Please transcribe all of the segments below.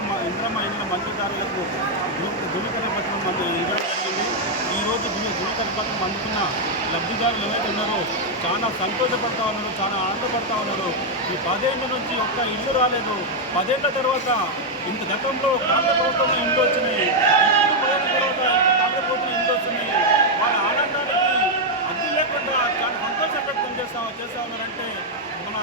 మ- ఇంద్రమ్మ ఇండ్ల మంజూదారులకు ధృవీకరణ పత్రం మందు ఇవ్వడం జరిగింది. ఈరోజు ధృవీ ధృవీకరణ పత్రం అందుకున్న లబ్ధిదారులు ఎవరైతే ఉన్నారో చాలా సంతోషపడతా ఉన్నారు చాలా ఆనందపడతా ఉన్నారు. ఈ పదేళ్ళ నుంచి ఒక్క ఇల్లు రాలేదు. పదేళ్ళ తర్వాత ఇంత గతంలో కాంగ్రెస్ ప్రభుత్వం ఇండ్లు వచ్చినాయి. ఇప్పుడు తర్వాత కాంగ్రెస్ ప్రభుత్వం వచ్చినాయి. వాళ్ళ ఆనందానికి అడ్డు లేకుండా చాలా సంతోషం వ్యక్తం చేస్తా చేస్తా ఉన్నారంటే మన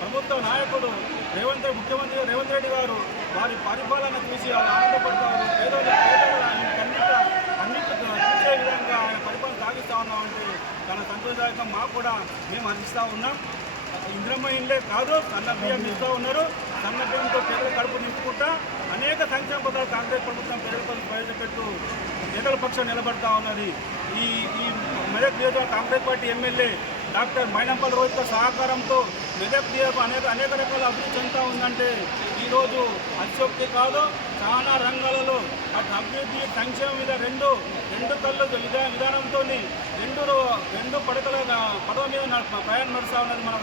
ప్రభుత్వ నాయకుడు రేవంత్ ముఖ్యమంత్రి రేవంత్ రెడ్డి గారు వారి పరిపాలన చూసి ఆనందపడతారు. పేదోళ్ళు పేదోళ్ళ అన్నిట అన్నిటి చూసే విధంగా ఆయన పరిపాలన సాగిస్తూ ఉన్నామంటే చాలా సంతోషదాయకం. మాకు కూడా మేము అందిస్తూ ఉన్నాం. ఇంద్రమ్మ ఇండ్లే కాదు సన్న బియ్యం ఇస్తూ ఉన్నారు. సన్న బియ్యంతో పేదల కడుపు నింపుకుంటా అనేక సంక్షేమ పథకాలు కాంగ్రెస్ ప్రభుత్వం పేదలకు ప్రవేశపెట్టు పేదల పక్షం నిలబడతా ఉన్నది. ఈ ఈ మెదక్ నియోజకవర్గ Congress party MLA doctor Mynampally Rohit సహకారంతో మెదక్ నియోజకవర్గం అనేక అనేక రకాల అభివృద్ధి ఎంత ఉందంటే ఈరోజు అతిశక్తి కాదు చాలా రంగాలలో అటు అభివృద్ధి సంక్షేమం మీద రెండు రెండు కళ్ళు విధా విధానంతో రెండు రెండు పడకల పడవ మీద ప్రయాణం నడుస్తూ ఉన్నది మన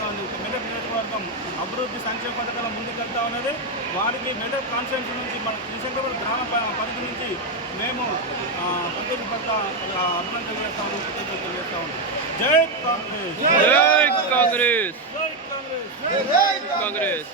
మెదక్ నియోజకవర్గం అభివృద్ధి సంక్షేమ పథకాల ముందుకెళ్తా ఉన్నది. వారికి మెదక్ కాన్స్టిట్యూన్సీ నుంచి మన శ్రీశంకరపురం గ్రామ ప- పరిధి నుంచి మేము సంతోషపడతా అభినందన తెలియజేస్తా ఉన్నాం తెలియజేస్తా ఉన్నాం. జై కాంగ్రెస్ జై కాంగ్రెస్ జై కాంగ్రెస్ కాంగ్రెస్